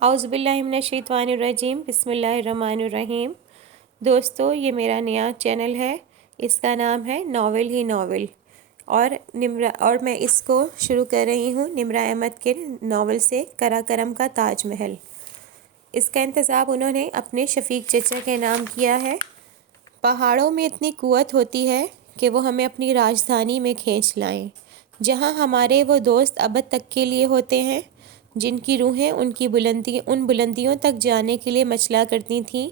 اعوذ باللہ من الشیطان الرجیم، بسم اللہ الرحمن الرحیم۔ دوستو، یہ میرا نیا چینل ہے، اس کا نام ہے ناول ہی ناول، اور میں اس کو شروع کر رہی ہوں نمرہ احمد کے ناول سے، کرا کرم کا تاج محل۔ اس کا انتساب انہوں نے اپنے شفیق چچا کے نام کیا ہے۔ پہاڑوں میں اتنی قوت ہوتی ہے کہ وہ ہمیں اپنی راجدھانی میں کھینچ لائیں، جہاں ہمارے وہ دوست ابد تک کے لیے ہوتے ہیں، جن کی روحیں ان بلندیوں تک جانے کے لیے مچلا کرتی تھیں۔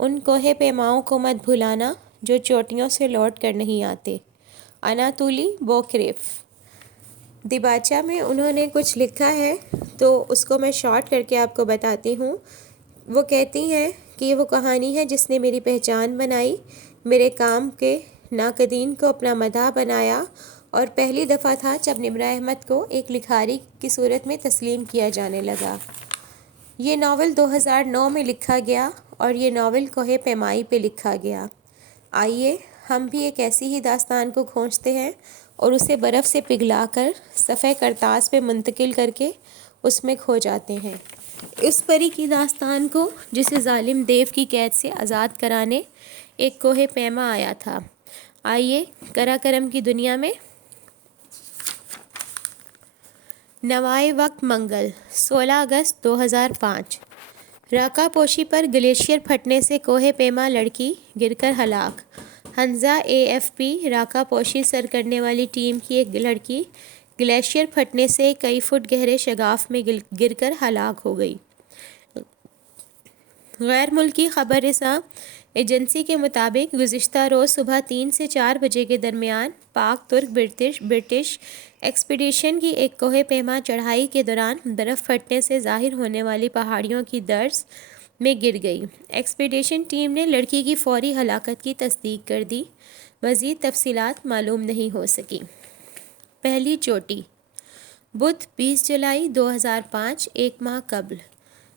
ان کوہ پیماؤں کو مت بھلانا جو چوٹیوں سے لوٹ کر نہیں آتے۔ اناتولی بوکریف۔ دیباچہ میں انہوں نے کچھ لکھا ہے تو اس کو میں شارٹ کر کے آپ کو بتاتی ہوں۔ وہ کہتی ہیں کہ یہ وہ کہانی ہے جس نے میری پہچان بنائی، میرے کام کے ناقدین کو اپنا مداح بنایا، اور پہلی دفعہ تھا جب نمرہ احمد کو ایک لکھاری کی صورت میں تسلیم کیا جانے لگا۔ یہ ناول 2009 میں لکھا گیا اور یہ ناول کوہ پیمائی پہ لکھا گیا۔ آئیے ہم بھی ایک ایسی ہی داستان کو کھوجتے ہیں اور اسے برف سے پگھلا کر صفحہ کرتاس پہ منتقل کر کے اس میں کھو جاتے ہیں۔ اس پری کی داستان کو جسے ظالم دیو کی قید سے آزاد کرانے ایک کوہ پیما آیا تھا۔ آئیے کرا کرم کی دنیا میں۔ نوائے وقت منگل، 16 اگست 2005۔ راکا پوشی پر گلیشیئر پھٹنے سے کوہ پیما لڑکی گر کر ہلاک۔ ہنزا AFP راکا پوشی سر کرنے والی ٹیم کی ایک لڑکی گلیشیئر پھٹنے سے کئی فٹ گہرے شگاف میں گر کر ہلاک ہو گئی۔ غیر ملکی خبر رساں ایجنسی کے مطابق گزشتہ روز صبح 3 سے 4 بجے کے درمیان پاک ترک برٹش ایکسپیڈیشن کی ایک کوہ پیما چڑھائی کے دوران برف پھٹنے سے ظاہر ہونے والی پہاڑیوں کی درز میں گر گئی۔ ایکسپیڈیشن ٹیم نے لڑکی کی فوری ہلاکت کی تصدیق کر دی، مزید تفصیلات معلوم نہیں ہو سکیں۔ پہلی چوٹی، بدھ 20 جولائی 2005، ایک ماہ قبل۔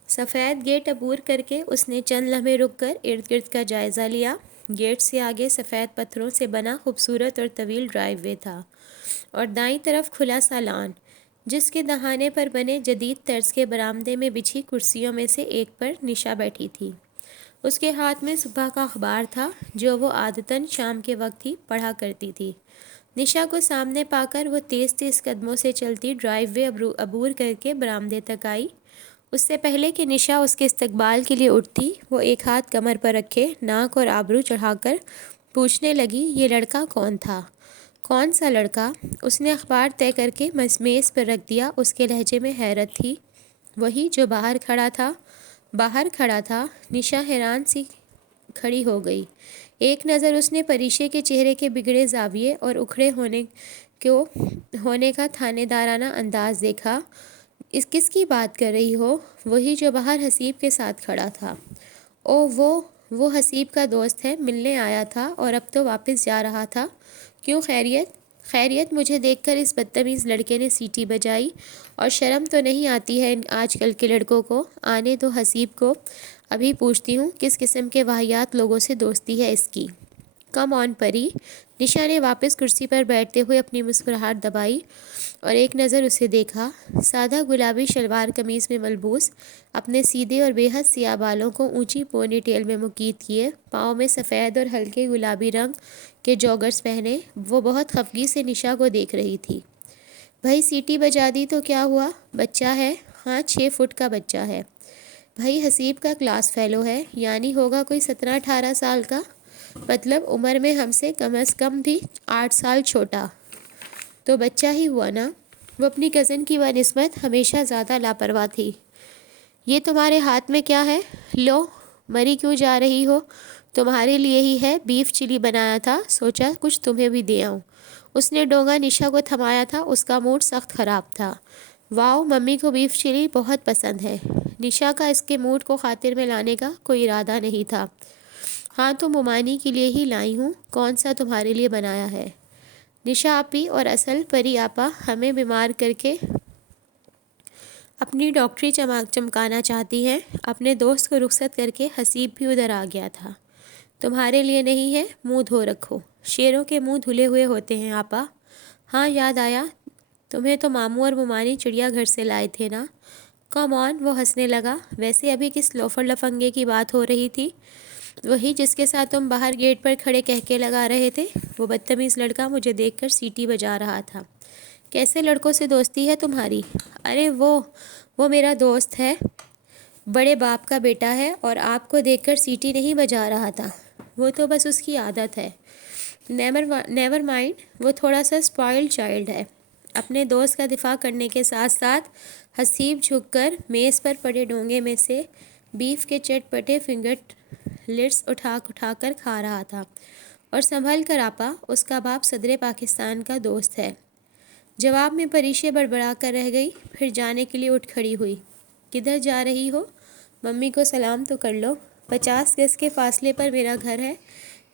سفید گیٹ عبور کر کے اس نے چند لمحے رک کر ارد گرد کا جائزہ لیا۔ گیٹ سے آگے سفید پتھروں سے بنا خوبصورت اور طویل ڈرائیو وے تھا، اور دائیں طرف کھلا سا لان، جس کے دہانے پر بنے جدید طرز کے برآمدے میں بچھی کرسیوں میں سے ایک پر نشا بیٹھی تھی۔ اس کے ہاتھ میں صبح کا اخبار تھا جو وہ عادتاً شام کے وقت ہی پڑھا کرتی تھی۔ نشا کو سامنے پا کر وہ تیز تیز قدموں سے چلتی ڈرائیو وے عبور کر کے برآمدے تک آئی۔ اس سے پہلے کہ نشا اس کے استقبال کے لیے اٹھتی، وہ ایک ہاتھ کمر پر رکھے ناک اور آبرو چڑھا کر پوچھنے لگی، یہ لڑکا کون تھا؟ کون سا لڑکا؟ اس نے اخبار طے کر کے میز پر رکھ دیا۔ اس کے لہجے میں حیرت تھی۔ وہی جو باہر کھڑا تھا۔ نشا حیران سی کھڑی ہو گئی۔ ایک نظر اس نے پریشے کے چہرے کے بگڑے زاویے اور اکھڑے ہونے کا تھانے دارانہ انداز دیکھا۔ کس کی بات کر رہی ہو؟ وہی جو باہر حسیب کے ساتھ کھڑا تھا۔ وہ حسیب کا دوست ہے، ملنے آیا تھا اور اب تو واپس جا رہا تھا۔ کیوں، خیریت؟ مجھے دیکھ کر اس بدتمیز لڑکے نے سیٹی بجائی۔ اور شرم تو نہیں آتی ہے آج کل کے لڑکوں کو؟ آنے دو حسیب کو، ابھی پوچھتی ہوں کس قسم کے واہیات لوگوں سے دوستی ہے اس کی۔ کم آن پری۔ نشا نے واپس کرسی پر بیٹھتے ہوئے اپنی مسکراہٹ دبائی اور ایک نظر اسے دیکھا۔ سادہ گلابی شلوار قمیض میں ملبوس، اپنے سیدھے اور بے حد سیاہ بالوں کو اونچی پونی ٹیل میں مکیت کیے، پاؤں میں سفید اور ہلکے گلابی رنگ کے جوگرز پہنے، وہ بہت خفگی سے نشا کو دیکھ رہی تھی۔ بھائی سیٹی بجا دی تو کیا ہوا؟ بچہ ہے؟ ہاں، 6 فٹ کا بچہ ہے۔ بھائی حسیب کا کلاس فیلو ہے، یعنی ہوگا کوئی 17-18 سال کا، مطلب عمر میں ہم سے کم از کم بھی 8 سال چھوٹا۔ تو بچہ ہی ہوا نا؟ وہ اپنی کزن کی بنسبت ہمیشہ زیادہ لاپرواہ تھی۔ یہ تمہارے ہاتھ میں کیا ہے؟ لو، مری کیوں جا رہی ہو؟ تمہارے لیے ہی ہے، بیف چلی بنایا تھا، سوچا کچھ تمہیں بھی دے آؤں۔ اس نے ڈونگا نشا کو تھمایا تھا، اس کا موڈ سخت خراب تھا۔ واؤ، ممی کو بیف چلی بہت پسند ہے۔ نشا کا اس کے موڈ کو خاطر میں لانے کا کوئی ارادہ نہیں تھا۔ ہاں تو ممانی کے لیے ہی لائی ہوں، کون سا تمہارے لیے بنایا ہے؟ نشا آپی اور اصل پری آپا ہمیں بیمار کر کے اپنی ڈاکٹری چمکانا چاہتی ہیں۔ اپنے دوست کو رخصت کر کے حسیب بھی ادھر آ گیا تھا۔ تمہارے لیے نہیں ہے، منہ دھو رکھو۔ شیروں کے منہ دھلے ہوئے ہوتے ہیں آپا۔ ہاں، یاد آیا، تمہیں تو ماموں اور ممانی چڑیا گھر سے لائے تھے نا؟ کم آن، وہ ہنسنے لگا۔ ویسے ابھی کس لوفر لفنگے کی بات ہو رہی تھی؟ وہی جس کے ساتھ تم باہر گیٹ پر کھڑے کہکے لگا رہے تھے۔ وہ بدتمیز لڑکا مجھے دیکھ کر سیٹی بجا رہا تھا۔ کیسے لڑکوں سے دوستی ہے تمہاری؟ ارے وہ میرا دوست ہے، بڑے باپ کا بیٹا ہے، اور آپ کو دیکھ کر سیٹی نہیں بجا رہا تھا۔ وہ تو بس اس کی عادت ہے۔ نیور مائنڈ، وہ تھوڑا سا اسپوائلڈ چائلڈ ہے۔ اپنے دوست کا دفاع کرنے کے ساتھ ساتھ حسیب جھک کر میز پر پڑے ڈونگے میں سے بیف کے چٹ پٹے فنگر لٹس اٹھا کر کھا رہا تھا۔ اور سنبھل کر آپا، اس کا باپ صدر پاکستان کا دوست ہے۔ جواب میں پریشے بڑبڑا کر رہ گئی، پھر جانے کے لیے اٹھ کھڑی ہوئی۔ کدھر جا رہی ہو؟ ممی کو سلام تو کر لو۔ 50 گز کے فاصلے پر میرا گھر ہے،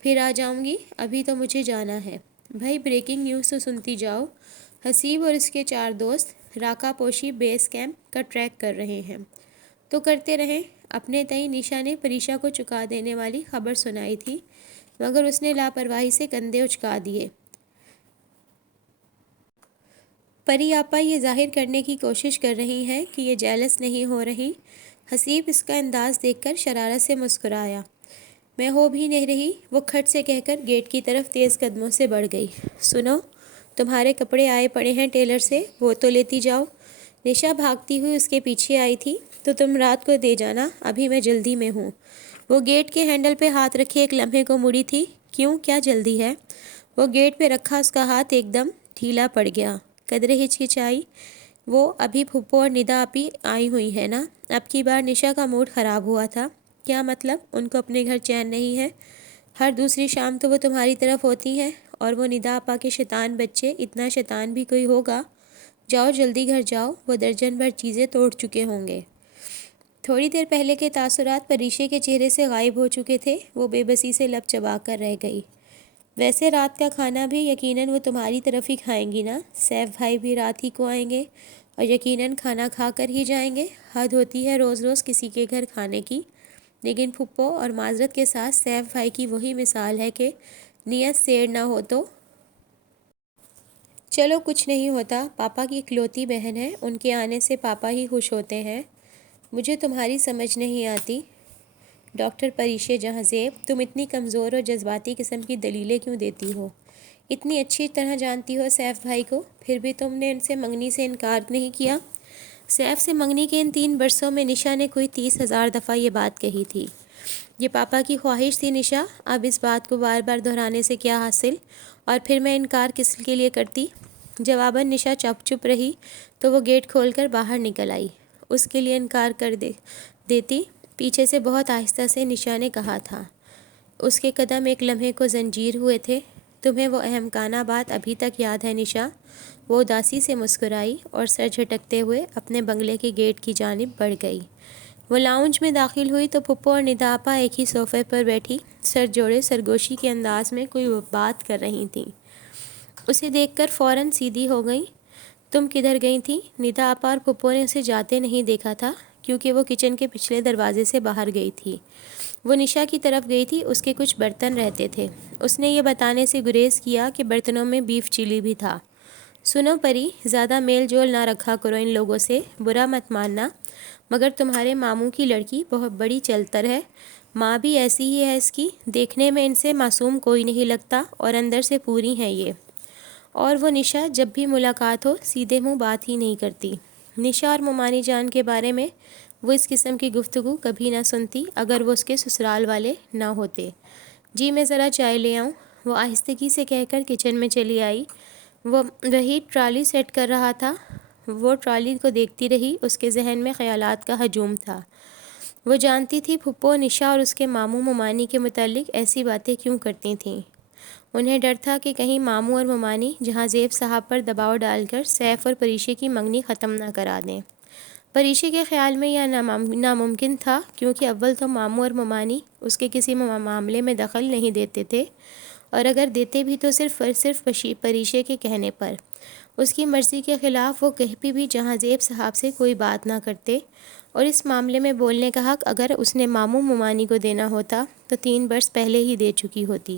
پھر آ جاؤں گی، ابھی تو مجھے جانا ہے۔ بھائی بریکنگ نیوز تو سنتی جاؤ۔ حسیب اور اس کے 4 دوست راکا پوشی بیس کیمپ کا ٹریک کر رہے ہیں۔ تو کرتے رہیں۔ اپنے تئیں نشا نے پریشا کو چکا دینے والی خبر سنائی تھی، مگر اس نے لاپرواہی سے کندھے اچکا دیے۔ پری آپا یہ ظاہر کرنے کی کوشش کر رہی ہیں کہ یہ جیلس نہیں ہو رہی۔ حسیب اس کا انداز دیکھ کر شرارت سے مسکرایا۔ میں ہو بھی نہیں رہی، وہ کھٹ سے کہہ کر گیٹ کی طرف تیز قدموں سے بڑھ گئی۔ سنو، تمہارے کپڑے آئے پڑے ہیں ٹیلر سے، وہ تو لیتی جاؤ۔ نشا بھاگتی ہوئی اس کے پیچھے آئی تھی۔ تو تم رات کو دے جانا، ابھی میں جلدی میں ہوں۔ وہ گیٹ کے ہینڈل پہ ہاتھ رکھے ایک لمحے کو مڑی تھی۔ کیوں، کیا جلدی ہے؟ وہ گیٹ پہ رکھا اس کا ہاتھ ایک دم ڈھیلا پڑ گیا۔ قدرے ہچکچائی۔ وہ ابھی پھپھو اور ندا آپی آئی ہوئی ہے نا؟ اب کی بار نشا کا موڈ خراب ہوا تھا۔ کیا مطلب؟ ان کو اپنے گھر چین نہیں ہے؟ ہر دوسری شام تو وہ تمہاری طرف ہوتی ہیں، اور وہ ندا آپا کے شیطان بچے، اتنا شیطان بھی کوئی ہوگا؟ جاؤ جلدی گھر جاؤ، وہ درجن بھر چیزیں توڑ چکے ہوں گے۔ تھوڑی دیر پہلے کے تاثرات پریشے کے چہرے سے غائب ہو چکے تھے۔ وہ بے بسی سے لب چبا کر رہ گئی۔ ویسے رات کا کھانا بھی یقیناً وہ تمہاری طرف ہی کھائیں گی نا؟ سیف بھائی بھی رات ہی کو آئیں گے اور یقیناً کھانا کھا کر ہی جائیں گے۔ حد ہوتی ہے روز روز کسی کے گھر کھانے کی۔ لیکن پھپھو، اور معذرت کے ساتھ سیف بھائی کی وہی مثال ہے کہ نیت سیر نہ ہو تو چلو کچھ نہیں ہوتا۔ پاپا کی اکلوتی بہن ہے، ان کے آنے سے پاپا ہی خوش ہوتے ہیں۔ مجھے تمہاری سمجھ نہیں آتی ڈاکٹر پریشے جہاں زیب، تم اتنی کمزور اور جذباتی قسم کی دلیلیں کیوں دیتی ہو؟ اتنی اچھی طرح جانتی ہو سیف بھائی کو، پھر بھی تم نے ان سے منگنی سے انکار نہیں کیا۔ سیف سے منگنی کے ان 3 برسوں میں نشا نے کوئی 30,000 دفعہ یہ بات کہی تھی۔ یہ پاپا کی خواہش تھی نشا، اب اس بات کو بار بار دہرانے سے کیا حاصل؟ اور پھر میں انکار کس کے لیے کرتی؟ جواباً نشا چپ رہی تو وہ گیٹ کھول کر باہر نکل آئی۔ اس کے لیے انکار کر دیتی، پیچھے سے بہت آہستہ سے نشا نے کہا تھا۔ اس کے قدم ایک لمحے کو زنجیر ہوئے تھے۔ تمہیں وہ احمقانہ بات ابھی تک یاد ہے نشا؟ وہ اداسی سے مسکرائی اور سر جھٹکتے ہوئے اپنے بنگلے کے گیٹ کی جانب بڑھ گئی۔ وہ لاؤنج میں داخل ہوئی تو پھپھو اور ندا آپا ایک ہی صوفے پر بیٹھی سر جوڑے سرگوشی کے انداز میں کوئی بات کر رہی تھیں۔ اسے دیکھ کر فوراً سیدھی ہو گئیں۔ تم کدھر گئی تھی؟ ندا آپا اور پھپھو نے اسے جاتے نہیں دیکھا تھا، کیونکہ وہ کچن کے پچھلے دروازے سے باہر گئی تھی۔ وہ نشا کی طرف گئی تھی، اس کے کچھ برتن رہتے تھے۔ اس نے یہ بتانے سے گریز کیا کہ برتنوں میں بیف چلی بھی تھا۔ سنو پری، زیادہ میل جول نہ رکھا کرو ان لوگوں سے، برا مت ماننا، مگر تمہارے ماموں کی لڑکی بہت بڑی چلتر ہے۔ ماں بھی ایسی ہی ہے اس کی، دیکھنے میں ان سے معصوم کوئی نہیں لگتا، اور اندر سے پوری ہیں یہ۔ اور وہ نشا جب بھی ملاقات ہو سیدھے منہ بات ہی نہیں کرتی۔ نشا اور ممانی جان کے بارے میں وہ اس قسم کی گفتگو کبھی نہ سنتی اگر وہ اس کے سسرال والے نہ ہوتے۔ جی میں ذرا چائے لے آؤں؟ وہ آہستگی سے کہہ کر کچن میں چلی آئی۔ وہی ٹرالی سیٹ کر رہا تھا۔ وہ ٹرالی کو دیکھتی رہی، اس کے ذہن میں خیالات کا ہجوم تھا۔ وہ جانتی تھی پھپھو نشا اور اس کے ماموں ممانی کے متعلق ایسی باتیں کیوں کرتی تھیں۔ انہیں ڈر تھا کہ کہیں ماموں اور ممانی جہاں زیب صاحب پر دباؤ ڈال کر سیف اور پریشے کی منگنی ختم نہ کرا دیں۔ پریشے کے خیال میں یہ ناممکن تھا، کیونکہ اول تو ماموں اور ممانی اس کے کسی معاملے میں دخل نہیں دیتے تھے، اور اگر دیتے بھی تو صرف پریشے کے کہنے پر۔ اس کی مرضی کے خلاف وہ کہیں بھی جہاں زیب صاحب سے کوئی بات نہ کرتے، اور اس معاملے میں بولنے کا حق اگر اس نے ماموں ممانی کو دینا ہوتا تو 3 برس پہلے ہی دے چکی ہوتی۔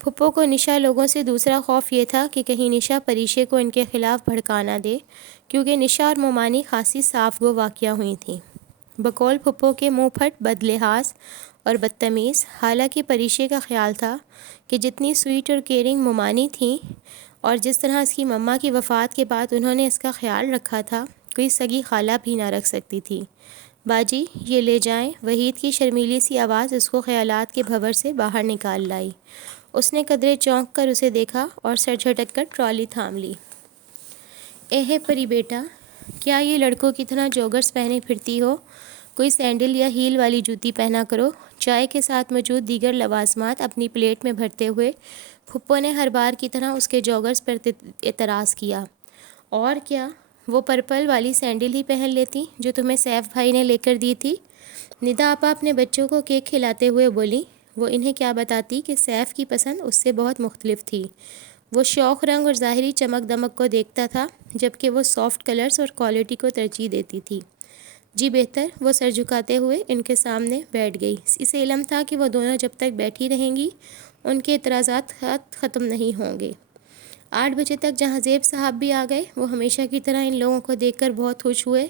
پھپھو کو نشا لوگوں سے دوسرا خوف یہ تھا کہ کہیں نشا پریشے کو ان کے خلاف بھڑکا نہ دے، کیونکہ نشا اور مومانی خاصی صاف گو واقعہ ہوئی تھیں۔ بقول پھپھو کے منہ پھٹ، بد لحاظ اور بدتمیز۔ حالانکہ پریشے کا خیال تھا کہ جتنی سویٹ اور کیئرنگ مومانی تھیں اور جس طرح اس کی مما کی وفات کے بعد انہوں نے اس کا خیال رکھا تھا، کوئی سگی خالہ بھی نہ رکھ سکتی تھی۔ باجی یہ لے جائیں۔ وحید کی شرمیلی سی آواز اس کو خیالات کے بھنور سے باہر نکال لائی۔ اس نے قدرے چونک کر اسے دیکھا اور سر جھٹک کر ٹرالی تھام لی۔ اے پری بیٹا، کیا یہ لڑکوں کی طرح جوگرز پہنے پھرتی ہو؟ کوئی سینڈل یا ہیل والی جوتی پہنا کرو۔ چائے کے ساتھ موجود دیگر لوازمات اپنی پلیٹ میں بھرتے ہوئے پھپھو نے ہر بار کی طرح اس کے جوگرز پر اعتراض کیا۔ اور کیا، وہ پرپل والی سینڈل ہی پہن لیتی جو تمہیں سیف بھائی نے لے کر دی تھی؟ ندا آپا اپنے بچوں کو کیک کھلاتے ہوئے بولی۔ وہ انہیں کیا بتاتی کہ سیف کی پسند اس سے بہت مختلف تھی۔ وہ شوق، رنگ اور ظاہری چمک دمک کو دیکھتا تھا، جبکہ وہ سافٹ کلرز اور کوالٹی کو ترجیح دیتی تھی۔ جی بہتر، وہ سر جھکاتے ہوئے ان کے سامنے بیٹھ گئی۔ اسے علم تھا کہ وہ دونوں جب تک بیٹھی رہیں گی ان کے اعتراضات ختم نہیں ہوں گے۔ 8 بجے تک جہاں زیب صاحب بھی آ گئے، وہ ہمیشہ کی طرح ان لوگوں کو دیکھ کر بہت خوش ہوئے۔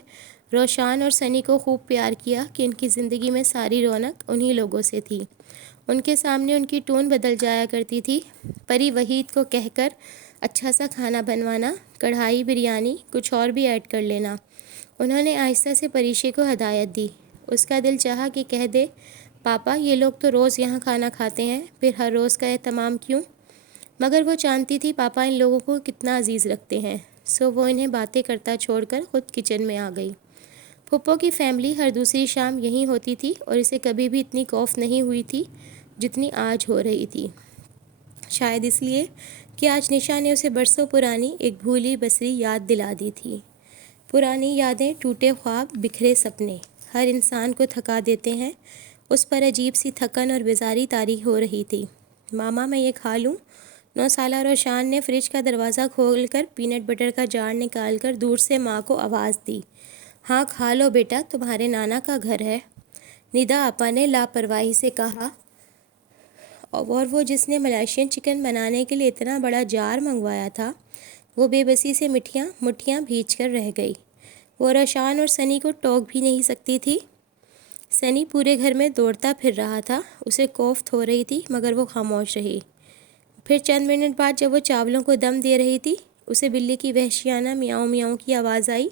روشان اور سنی کو خوب پیار کیا کہ ان کی زندگی میں ساری رونق انہی لوگوں سے تھی۔ ان کے سامنے ان کی ٹون بدل جایا کرتی تھی۔ پری وحید کو کہہ کر اچھا سا کھانا بنوانا، کڑھائی بریانی، کچھ اور بھی ایڈ کر لینا۔ انہوں نے آہستہ سے پریشے کو ہدایت دی۔ اس کا دل چاہا کہ کہہ دے، پاپا یہ لوگ تو روز یہاں کھانا کھاتے ہیں، پھر ہر روز کا اہتمام کیوں؟ مگر وہ جانتی تھی پاپا ان لوگوں کو کتنا عزیز رکھتے ہیں، سو وہ انہیں باتیں کرتا چھوڑ کر خود کچن میں آ گئی۔ پھپھو کی فیملی ہر دوسری شام یہیں ہوتی تھی اور اسے کبھی بھی اتنی خوف نہیں ہوئی تھی جتنی آج ہو رہی تھی۔ شاید اس لیے کہ آج نشا نے اسے برسوں پرانی ایک بھولی بسری یاد دلا دی تھی۔ پرانی یادیں، ٹوٹے خواب، بکھرے سپنے ہر انسان کو تھکا دیتے ہیں۔ اس پر عجیب سی تھکن اور بیزاری طاری ہو رہی تھی۔ ماما میں یہ کھا لوں؟ 9 سالہ روشان نے فریج کا دروازہ کھول کر پینٹ بٹر کا جار نکال کر دور سے ماں کو آواز دی۔ ہاں کھا لو بیٹا، تمہارے نانا کا گھر ہے، ندا آپا نے لاپرواہی سے کہا۔ اور وہ جس نے ملائیشین چکن بنانے کے لیے اتنا بڑا جار منگوایا تھا، وہ بے بسی سے مٹھیاں بھیج کر رہ گئی۔ وہ روشان اور سنی کو ٹوک بھی نہیں سکتی تھی۔ سنی پورے گھر میں دوڑتا پھر رہا تھا، اسے کوفت ہو رہی تھی مگر وہ خاموش رہی۔ پھر چند منٹ بعد جب وہ چاولوں کو دم دے رہی تھی، اسے بلی کی وحشیانہ میاؤں میاؤں کی آواز آئی۔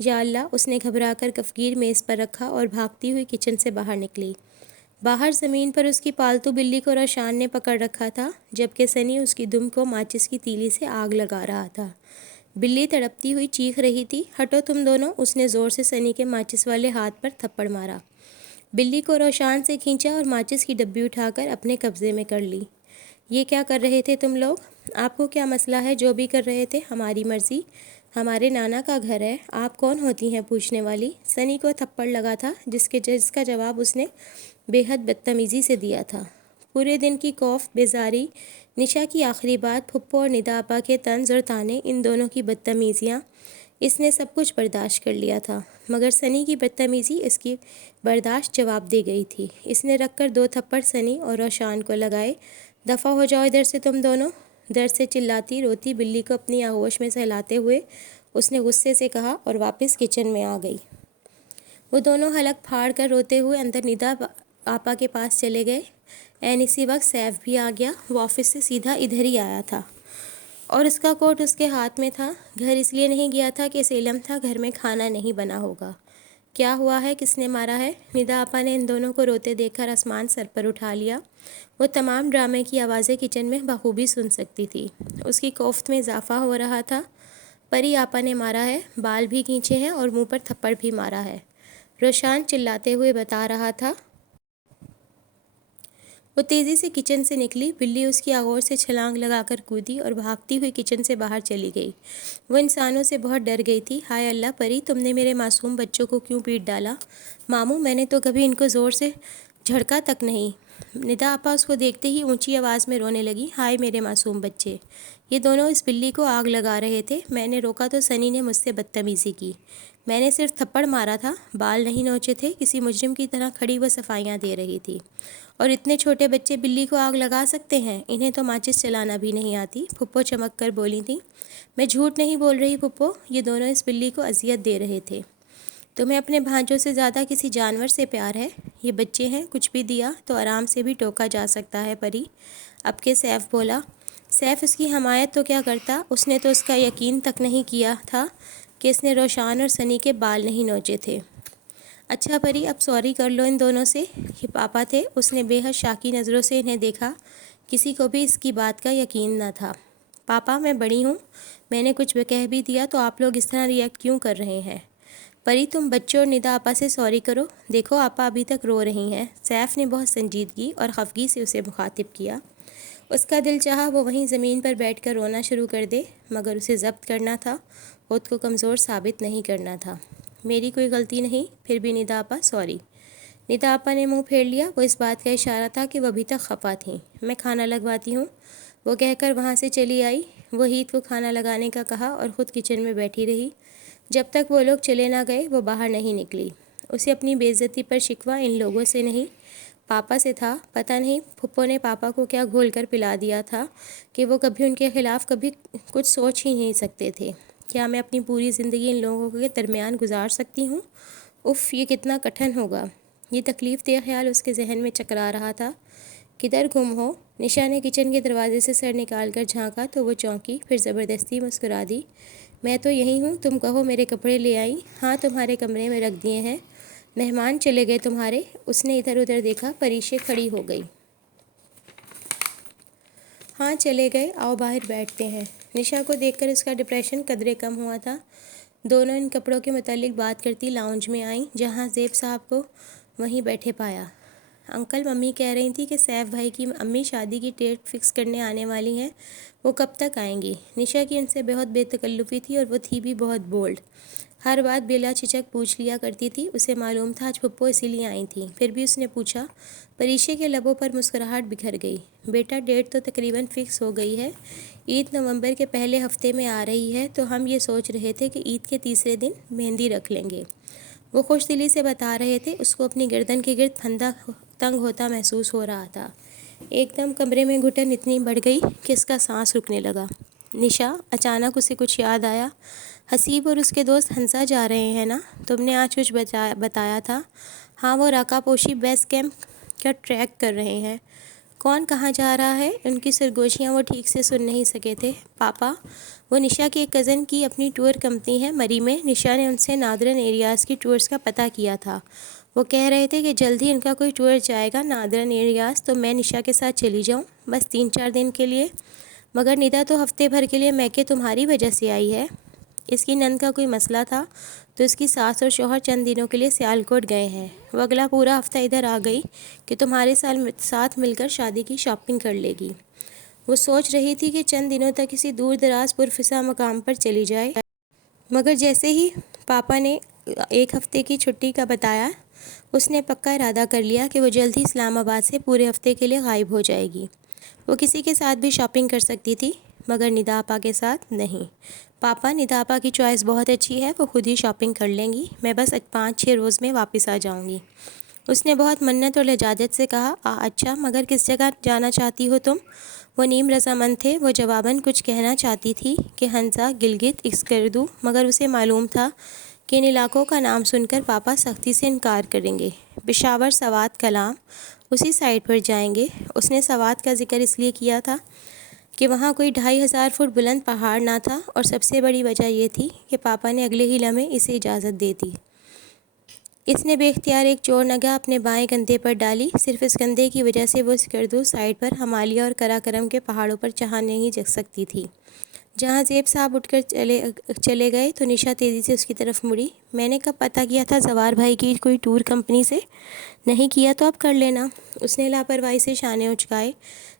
یا اللہ، اس نے گھبرا کر کفگیر میز پر رکھا اور بھاگتی ہوئی کچن سے باہر نکلی۔ باہر زمین پر اس کی پالتو بلی کو روشان نے پکڑ رکھا تھا، جبکہ سنی اس کی دم کو ماچس کی تیلی سے آگ لگا رہا تھا۔ بلی تڑپتی ہوئی چیخ رہی تھی، ہٹو تم دونوں، اس نے زور سے سنی کے ماچس والے ہاتھ پر تھپڑ مارا۔ بلی کو روشان سے کھینچا اور ماچس کی ڈبی اٹھا کر اپنے قبضے میں کر لی۔ یہ کیا کر رہے تھے تم لوگ؟ آپ کو کیا مسئلہ ہے؟ جو بھی کر رہے تھے ہماری مرضی، ہمارے نانا کا گھر ہے، آپ کون ہوتی ہیں پوچھنے والی؟ سنی کو تھپڑ لگا تھا جس کا جواب اس نے بے حد بدتمیزی سے دیا تھا۔ پورے دن کی خوف، بیزاری، نشا کی آخری بات، پھپھو اور ندا آپا کے طنز اور طعنے، ان دونوں کی بدتمیزیاں، اس نے سب کچھ برداشت کر لیا تھا، مگر سنی کی بدتمیزی اس کی برداشت جواب دے گئی تھی۔ اس نے رکھ کر 2 تھپڑ سنی اور روشان کو لگائے۔ دفع ہو جاؤ ادھر سے تم دونوں، درد سے چلاتی روتی بلی کو اپنی آغوش میں سہلاتے ہوئے اس نے غصے سے کہا اور واپس کچن میں آ گئی۔ وہ دونوں حلق پھاڑ کر روتے ہوئے اندر ندا آپا کے پاس چلے گئے۔ عین اسی وقت سیف بھی آ گیا۔ وہ آفس سے سیدھا ادھر ہی آیا تھا اور اس کا کوٹ اس کے ہاتھ میں تھا۔ گھر اس لیے نہیں گیا تھا کہ اسے علم تھا گھر میں کھانا نہیں بنا ہوگا۔ کیا ہوا ہے؟ کس نے مارا ہے؟ ندا آپا نے ان دونوں کو روتے دیکھ کر آسمان سر پر اٹھا لیا۔ وہ تمام ڈرامے کی آوازیں کچن میں بخوبی سن سکتی تھی۔ اس کی کوفت میں اضافہ ہو رہا تھا۔ پری آپا نے مارا ہے، بال بھی کھینچے ہیں اور منہ پر تھپڑ بھی مارا ہے، روشان چلاتے ہوئے بتا رہا تھا۔ وہ تیزی سے کچن سے نکلی۔ بلی اس کی آغوش سے چھلانگ لگا کر کودی اور بھاگتی ہوئی کچن سے باہر چلی گئی۔ وہ انسانوں سے بہت ڈر گئی تھی۔ ہائے اللہ پری، تم نے میرے معصوم بچوں کو کیوں پیٹ ڈالا؟ ماموں، میں نے تو کبھی ان کو زور سے جھڑکا تک نہیں۔ ندا آپا اس کو دیکھتے ہی اونچی آواز میں رونے لگی۔ ہائے میرے معصوم بچے، یہ دونوں اس بلی کو آگ لگا رہے تھے، میں نے روکا تو سنی نے مجھ سے بدتمیزی کی، میں نے صرف تھپڑ مارا تھا، بال نہیں نوچے تھے۔ کسی مجرم کی طرح کھڑی وہ صفائیاں دے رہی تھی۔ اور اتنے چھوٹے بچے بلی کو آگ لگا سکتے ہیں؟ انہیں تو ماچس چلانا بھی نہیں آتی، پھپھو چمک کر بولی تھیں۔ میں جھوٹ نہیں بول رہی پھپھو، یہ دونوں اس بلی کو اذیت دے رہے تھے۔ تمہیں اپنے بھانجوں سے زیادہ کسی جانور سے پیار ہے؟ یہ بچے ہیں، کچھ بھی دیا تو آرام سے بھی ٹوکا جا سکتا ہے پری۔ اب کہ سیف بولا۔ سیف اس کی حمایت تو کیا کرتا، اس نے تو اس کا یقین تک نہیں کیا تھا کہ اس نے روشان اور سنی کے بال نہیں نوچے تھے۔ اچھا پری، اب سوری کر لو ان دونوں سے۔ یہ پاپا تھے، اس نے بے حد شاکی نظروں سے انہیں دیکھا۔ کسی کو بھی اس کی بات کا یقین نہ تھا۔ پاپا، میں بڑی ہوں، میں نے کچھ کہہ بھی دیا تو آپ لوگ اس طرح ریئیکٹ کیوں کر رہے ہیں؟ پری، تم بچوں اور ندا آپا سے سوری کرو، دیکھو آپا ابھی تک رو رہی ہیں۔ سیف نے بہت سنجیدگی اور خفگی سے اسے مخاطب کیا۔ اس کا دل چاہا وہ وہیں زمین پر بیٹھ کر رونا شروع کر دے، مگر اسے ضبط کرنا تھا، خود کو کمزور ثابت نہیں کرنا تھا۔ میری کوئی غلطی نہیں، پھر بھی ندا آپا سوری۔ ندا آپا نے منہ پھیر لیا، وہ اس بات کا اشارہ تھا کہ وہ ابھی تک خفا تھیں۔ میں کھانا لگواتی ہوں، وہ کہہ کر وہاں سے چلی آئی۔ وحید کو کھانا لگانے کا کہا اور خود کچن میں بیٹھی رہی۔ جب تک وہ لوگ چلے نہ گئے وہ باہر نہیں نکلی۔ اسے اپنی بے عزتی پر شکوہ ان لوگوں سے نہیں، پاپا سے تھا۔ پتہ نہیں پھپھو نے پاپا کو کیا گھول کر پلا دیا تھا کہ وہ کبھی ان کے خلاف کبھی کچھ سوچ ہی نہیں سکتے تھے۔ کیا میں اپنی پوری زندگی ان لوگوں کے درمیان گزار سکتی ہوں؟ اف، یہ کتنا کٹھن ہوگا۔ یہ تکلیف دہ خیال اس کے ذہن میں چکرا رہا تھا۔ کدھر گم ہو؟ نشا نے کچن کے دروازے سے سر نکال کر جھانکا تو وہ چونکی، پھر زبردستی مسکرا دی۔ میں تو یہی ہوں، تم کہو میرے کپڑے لے آئی؟ ہاں، تمہارے کمرے میں رکھ دیے ہیں۔ مہمان چلے گئے تمہارے؟ اس نے ادھر ادھر دیکھا، پریشے کھڑی ہو گئی۔ ہاں چلے گئے، آؤ باہر بیٹھتے ہیں۔ نشا کو دیکھ کر اس کا ڈپریشن قدرے کم ہوا تھا۔ دونوں ان کپڑوں کے متعلق بات کرتی لاؤنج میں آئیں، جہاں زیب صاحب کو وہیں بیٹھے پایا۔ انکل، ممی کہہ رہی تھی کہ سیف بھائی کی امی شادی کی ڈیٹ فکس کرنے آنے والی ہیں، وہ کب تک آئیں گی؟ نشا کی ان سے بہت بے تکلفی تھی اور وہ تھی بھی بہت بولڈ، ہر بات بلا جھجک پوچھ لیا کرتی تھی۔ اسے معلوم تھا آج پھپھو اسی لیے آئی تھیں، پھر بھی اس نے پوچھا۔ پریشے کے لبوں پر مسکراہٹ بکھر گئی۔ بیٹا، ڈیٹ تو تقریباً فکس ہو گئی ہے، عید نومبر کے پہلے ہفتے میں آ رہی ہے، تو ہم یہ سوچ رہے تھے کہ عید کے تیسرے دن مہندی رکھ لیں گے۔ وہ خوش دلی سے بتا رہے تھے، اس کو اپنی گردن کے گرد پھندا تنگ ہوتا محسوس ہو رہا تھا۔ ایک دم کمرے میں گھٹن اتنی بڑھ گئی کہ اس کا سانس رکنے لگا۔ نشا، اچانک اسے کچھ یاد آیا۔ حسیب اور اس کے دوست ہنسا جا رہے ہیں نا؟ تم نے آج کچھ بتایا تھا۔ ہاں، وہ راکا پوشی بیس کیمپ کا ٹریک کر رہے ہیں۔ کون کہاں جا رہا ہے؟ ان کی سرگوشیاں وہ ٹھیک سے سن نہیں سکے تھے۔ پاپا، وہ نشا کے ایک کزن کی اپنی ٹور کمپنی ہے مری میں، نشا نے ان سے نادرن ایریاز کی ٹورز کا پتہ کیا تھا۔ وہ کہہ رہے تھے کہ جلد ہی ان کا کوئی ٹور جائے گا نادرن ایریاز، تو میں نشا کے ساتھ چلی جاؤں، بس 3-4 دن کے لیے۔ مگر ندا تو ہفتے بھر کے لیے میکے تمہاری وجہ سے آئی ہے۔ اس کی نند کا کوئی مسئلہ تھا تو اس کی ساس اور شوہر چند دنوں کے لیے سیالکوٹ گئے ہیں، وہ اگلا پورا ہفتہ ادھر آ گئی کہ تمہارے ساتھ مل کر شادی کی شاپنگ کر لے گی۔ وہ سوچ رہی تھی کہ چند دنوں تک کسی دور دراز پرفسا مقام پر چلی جائے، مگر جیسے ہی پاپا نے 1 ہفتے کی چھٹی کا بتایا، اس نے پکا ارادہ کر لیا کہ وہ جلد ہی اسلام آباد سے پورے ہفتے کے لیے غائب ہو جائے گی۔ وہ کسی کے ساتھ بھی شاپنگ کر سکتی تھی، مگر ندا آپا کے ساتھ نہیں۔ پاپا، ندا آپا کی چوائس بہت اچھی ہے، وہ خود ہی شاپنگ کر لیں گی، میں بس 5-6 روز میں واپس آ جاؤں گی۔ اس نے بہت منت اور لجاجت سے کہا۔ اچھا، مگر کس جگہ جانا چاہتی ہو تم؟ وہ نیم رضامند تھے۔ وہ جواباً کچھ کہنا چاہتی تھی کہ ہنزا، گلگت، اسکردو، مگر اسے معلوم تھا کہ ان علاقوں کا نام سن کر پاپا سختی سے انکار کریں گے۔ پشاور، سوات، کلام، اسی سائٹ پر جائیں گے۔ اس نے سوات کا ذکر اس لیے کیا تھا کہ وہاں کوئی 2500 فٹ بلند پہاڑ نہ تھا، اور سب سے بڑی وجہ یہ تھی کہ پاپا نے اگلے ہی لمحے اسے اجازت دے دی۔ اس نے بے اختیار ایک چور نگاہ اپنے بائیں کندھے پر ڈالی، صرف اس کندھے کی وجہ سے وہ اسکردو سائٹ پر ہمالیہ اور کراکرم کے پہاڑوں پر چڑھ نہیں جا سکتی تھی۔ جہاں زیب صاحب اٹھ کر چلے گئے تو نشا تیزی سے اس کی طرف مڑی۔ میں نے کب پتہ کیا تھا زوار بھائی کی کوئی ٹور کمپنی سے؟ نہیں کیا تو اب کر لینا۔ اس نے لاپرواہی سے شانے اچکائے۔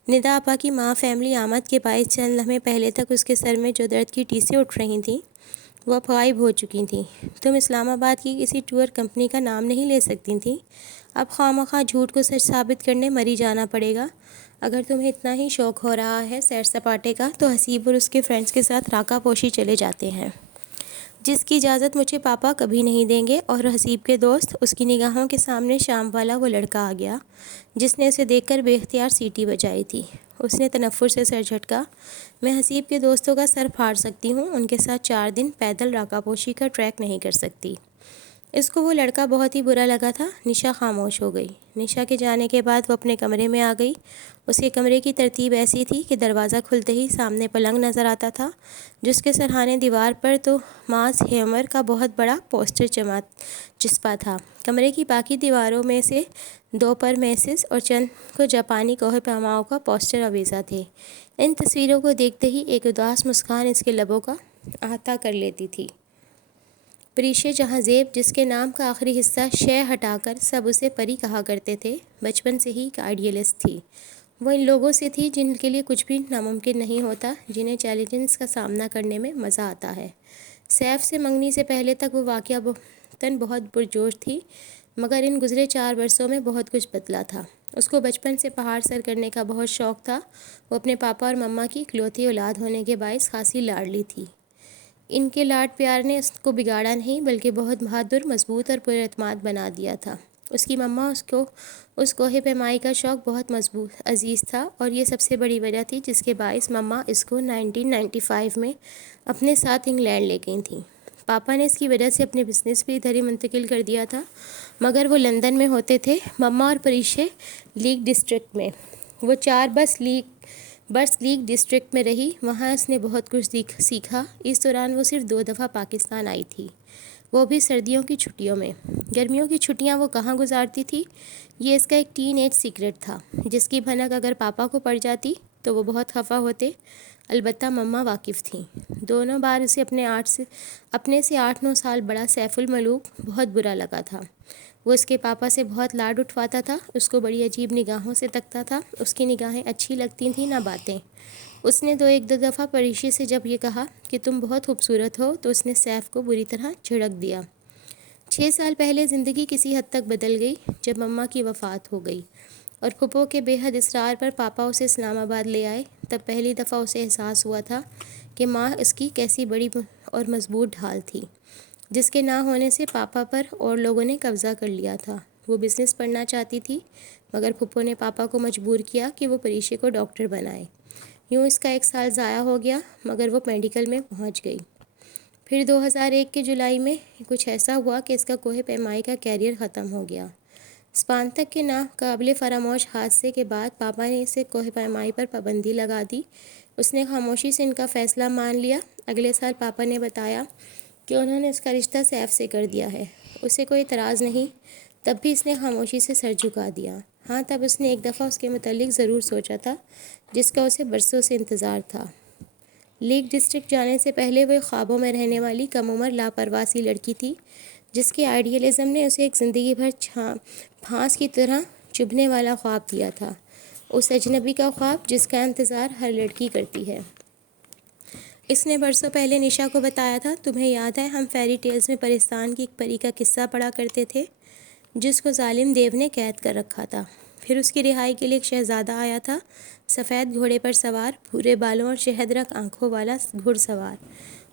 ندا آپا کی ماں فیملی آمد کے باعث چند لمحے پہلے تک اس کے سر میں جو درد کی ٹیسیں اٹھ رہی تھیں وہ اب غائب ہو چکی تھیں۔ تم اسلام آباد کی کسی ٹور کمپنی کا نام نہیں لے سکتی تھیں؟ اب خواہ جھوٹ کو سچ ثابت کرنے مری جانا پڑے گا۔ اگر تمہیں اتنا ہی شوق ہو رہا ہے سیر سپاٹے کا تو حسیب اور اس کے فرینڈز کے ساتھ راکا پوشی چلے جاتے ہیں۔ جس کی اجازت مجھے پاپا کبھی نہیں دیں گے۔ اور حسیب کے دوست، اس کی نگاہوں کے سامنے شام والا وہ لڑکا آ گیا جس نے اسے دیکھ کر بے اختیار سیٹی بجائی تھی۔ اس نے تنفر سے سر جھٹکا۔ میں حسیب کے دوستوں کا سر پھاڑ سکتی ہوں، ان کے ساتھ 4 دن پیدل راکا پوشی کا ٹریک نہیں کر سکتی۔ اس کو وہ لڑکا بہت ہی برا لگا تھا۔ نشا خاموش ہو گئی۔ نشا کے جانے کے بعد وہ اپنے کمرے میں آ گئی۔ اس کے کمرے کی ترتیب ایسی تھی کہ دروازہ کھلتے ہی سامنے پلنگ نظر آتا تھا، جس کے سرہانے دیوار پر تو ماس ہیمر کا بہت بڑا پوسٹر چسپا تھا۔ کمرے کی باقی دیواروں میں سے 2 پر میسز اور چند کو جاپانی کوہ پیماؤں کا پوسٹر آویزاں تھے۔ ان تصویروں کو دیکھتے ہی ایک اداس مسکان اس کے لبوں کا احاطہ کر لیتی تھی۔ پریشے جہاں زیب، جس کے نام کا آخری حصہ شے ہٹا کر سب اسے پری کہا کرتے تھے، بچپن سے ہی ایک آئیڈیلسٹ تھی۔ وہ ان لوگوں سے تھی جن کے لیے کچھ بھی ناممکن نہیں ہوتا، جنہیں چیلنجز کا سامنا کرنے میں مزہ آتا ہے۔ سیف سے منگنی سے پہلے تک وہ واقعہ بہت پرجوش تھی، مگر ان گزرے 4 برسوں میں بہت کچھ بدلا تھا۔ اس کو بچپن سے پہاڑ سر کرنے کا بہت شوق تھا۔ وہ اپنے پاپا اور مما کی اکلوتی اولاد ہونے کے باعث خاصی لاڈلی تھی۔ ان کے لاڈ پیار نے اس کو بگاڑا نہیں، بلکہ بہت بہادر، مضبوط اور پر اعتماد بنا دیا تھا۔ اس کی مما کو اس کوہ پیمائی کا شوق بہت عزیز تھا، اور یہ سب سے بڑی وجہ تھی جس کے باعث مما اس کو 1995 میں اپنے ساتھ انگلینڈ لے گئی تھیں۔ پاپا نے اس کی وجہ سے اپنے بزنس بھی ادھر ہی منتقل کر دیا تھا، مگر وہ لندن میں ہوتے تھے، مما اور پریشے لیک ڈسٹرکٹ میں۔ وہ 4 برس لیک ڈسٹرکٹ میں رہی، وہاں اس نے بہت کچھ سیکھا۔ اس دوران وہ صرف 2 دفعہ پاکستان آئی تھی، وہ بھی سردیوں کی چھٹیوں میں۔ گرمیوں کی چھٹیاں وہ کہاں گزارتی تھی، یہ اس کا ایک ٹین ایج سیکرٹ تھا، جس کی بھنک اگر پاپا کو پڑ جاتی تو وہ بہت خفا ہوتے۔ البتہ مما واقف تھیں۔ دونوں بار اسے اپنے سے 8-9 سال بڑا سیف الملوک بہت برا لگا تھا۔ وہ اس کے پاپا سے بہت لاڈ اٹھواتا تھا، اس کو بڑی عجیب نگاہوں سے تکتا تھا، اس کی نگاہیں اچھی لگتی تھیں نہ باتیں۔ اس نے 2 دفعہ پریشی سے جب یہ کہا کہ تم بہت خوبصورت ہو، تو اس نے سیف کو بری طرح جھڑک دیا۔ 6 سال پہلے زندگی کسی حد تک بدل گئی جب مما کی وفات ہو گئی، اور پھپھو کے بے حد اصرار پر پاپا اسے اسلام آباد لے آئے۔ تب پہلی دفعہ اسے احساس ہوا تھا کہ ماں اس کی کیسی بڑی اور مضبوط ڈھال تھی، جس کے نہ ہونے سے پاپا پر اور لوگوں نے قبضہ کر لیا تھا۔ وہ بزنس پڑھنا چاہتی تھی، مگر پھپھو نے پاپا کو مجبور کیا کہ وہ پریشے کو ڈاکٹر بنائے۔ یوں اس کا 1 سال ضائع ہو گیا، مگر وہ میڈیکل میں پہنچ گئی۔ پھر 2001 کے جولائی میں کچھ ایسا ہوا کہ اس کا کوہ پیمائی کا کیریئر ختم ہو گیا۔ سپانتک کے ناقابل فراموش حادثے کے بعد پاپا نے اسے کوہ پیمائی پر پابندی لگا دی۔ اس نے خاموشی سے ان کا فیصلہ مان لیا۔ اگلے سال پاپا نے بتایا کہ انہوں نے اس کا رشتہ سیف سے کر دیا ہے۔ اسے کوئی اعتراض نہیں، تب بھی اس نے خاموشی سے سر جھکا دیا۔ ہاں، تب اس نے 1 دفعہ اس کے متعلق ضرور سوچا تھا، جس کا اسے برسوں سے انتظار تھا۔ لیک ڈسٹرکٹ جانے سے پہلے وہ خوابوں میں رہنے والی کم عمر لاپرواہ سی لڑکی تھی، جس کے آئیڈیلزم نے اسے ایک زندگی بھر پھانس کی طرح چبھنے والا خواب دیا تھا، اس اجنبی کا خواب جس کا انتظار ہر لڑکی کرتی ہے۔ اس نے برسوں پہلے نشا کو بتایا تھا، تمہیں یاد ہے ہم فیری ٹیلز میں پرستان کی ایک پری کا قصہ پڑھا کرتے تھے، جس کو ظالم دیو نے قید کر رکھا تھا۔ پھر اس کی رہائی کے لیے ایک شہزادہ آیا تھا، سفید گھوڑے پر سوار، بھورے بالوں اور شہد رنگ آنکھوں والا گھڑ سوار۔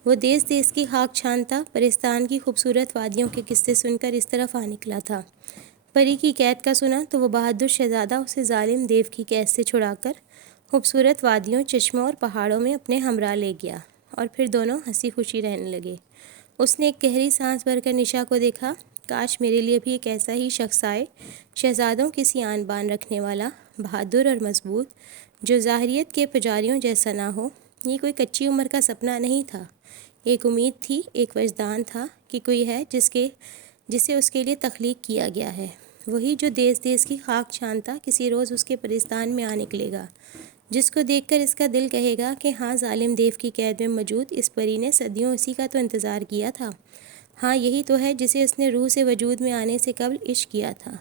وہ دیس دیس کی خاک چھانتا پرستان کی خوبصورت وادیوں کے قصے سن کر اس طرف آ نکلا تھا۔ پری کی قید کا سنا تو وہ بہادر شہزادہ اسے ظالم دیو کی قید سے چھڑا کر خوبصورت وادیوں، چشموں اور پہاڑوں میں اپنے ہمراہ لے گیا، اور پھر دونوں ہنسی خوشی رہنے لگے۔ اس نے ایک گہری سانس بھر کر نشا کو دیکھا۔ کاش میرے لیے بھی ایک ایسا ہی شخص آئے، شہزادوں کی سی آن بان رکھنے والا، بہادر اور مضبوط، جو ظاہریت کے پجاریوں جیسا نہ ہو۔ یہ کوئی کچی عمر کا سپنا نہیں تھا، ایک امید تھی، ایک وجدان تھا کہ کوئی ہے جسے اس کے لیے تخلیق کیا گیا ہے، وہی جو دیس دیس کی خاک چھانتا کسی روز اس کے پرستان میں آ نکلے گا، جس کو دیکھ کر اس کا دل کہے گا کہ ہاں، ظالم دیو کی قید میں موجود اس پری نے صدیوں اسی کا تو انتظار کیا تھا۔ ہاں، یہی تو ہے جسے اس نے روح سے وجود میں آنے سے قبل عشق کیا تھا،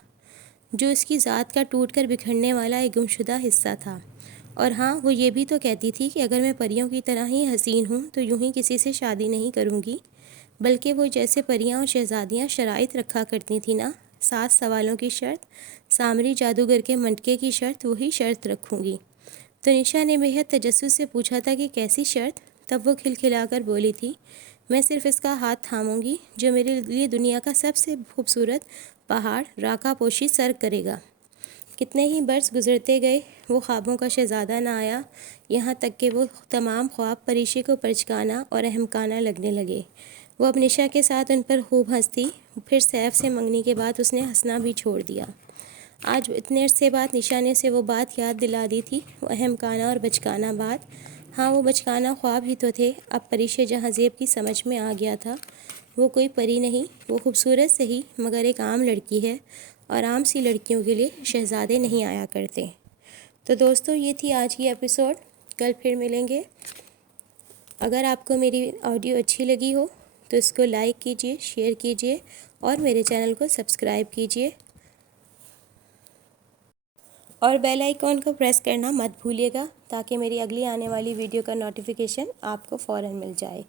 جو اس کی ذات کا ٹوٹ کر بکھرنے والا ایک گمشدہ حصہ تھا۔ اور ہاں، وہ یہ بھی تو کہتی تھی کہ اگر میں پریوں کی طرح ہی حسین ہوں تو یوں ہی کسی سے شادی نہیں کروں گی، بلکہ وہ جیسے پریاں اور شہزادیاں شرائط رکھا کرتی تھیں نا، 7 سوالوں کی شرط، سامری جادوگر کے منٹکے کی شرط، وہی شرط رکھوں گی۔ تو نشا نے بے حد تجسس سے پوچھا تھا کہ کیسی شرط؟ تب وہ کھلکھلا کر بولی تھی، میں صرف اس کا ہاتھ تھاموں گی جو میرے لیے دنیا کا سب سے خوبصورت پہاڑ راکا پوشی سر کرے گا۔ کتنے ہی برس گزرتے گئے، وہ خوابوں کا شہزادہ نہ آیا، یہاں تک کہ وہ تمام خواب پریشی کو پرچکانا اور احمقانہ لگنے لگے۔ وہ اب نشا کے ساتھ ان پر خوب ہنستی، پھر سیف سے منگنی کے بعد اس نے ہنسنا بھی چھوڑ دیا۔ آج اتنے عرصے بعد نشا نے اسے وہ بات یاد دلا دی تھی، وہ احمقانہ اور بچکانہ بات۔ ہاں، وہ بچکانہ خواب ہی تو تھے، اب پریش جہاں زیب کی سمجھ میں آ گیا تھا۔ وہ کوئی پری نہیں، وہ خوبصورت صحیح مگر ایک عام لڑکی ہے، اور عام سی لڑکیوں کے لیے شہزادے نہیں آیا کرتے۔ تو دوستو، یہ تھی آج کی ایپیسوڈ، کل پھر ملیں گے۔ اگر آپ کو میری آڈیو اچھی لگی ہو تو اس کو لائک کیجئے، شیئر کیجئے اور میرے چینل کو سبسکرائب کیجئے، اور بیل آئیکن کو پریس کرنا مت بھولیے گا تاکہ میری اگلی آنے والی ویڈیو کا نوٹیفیکیشن آپ کو فوراً مل جائے۔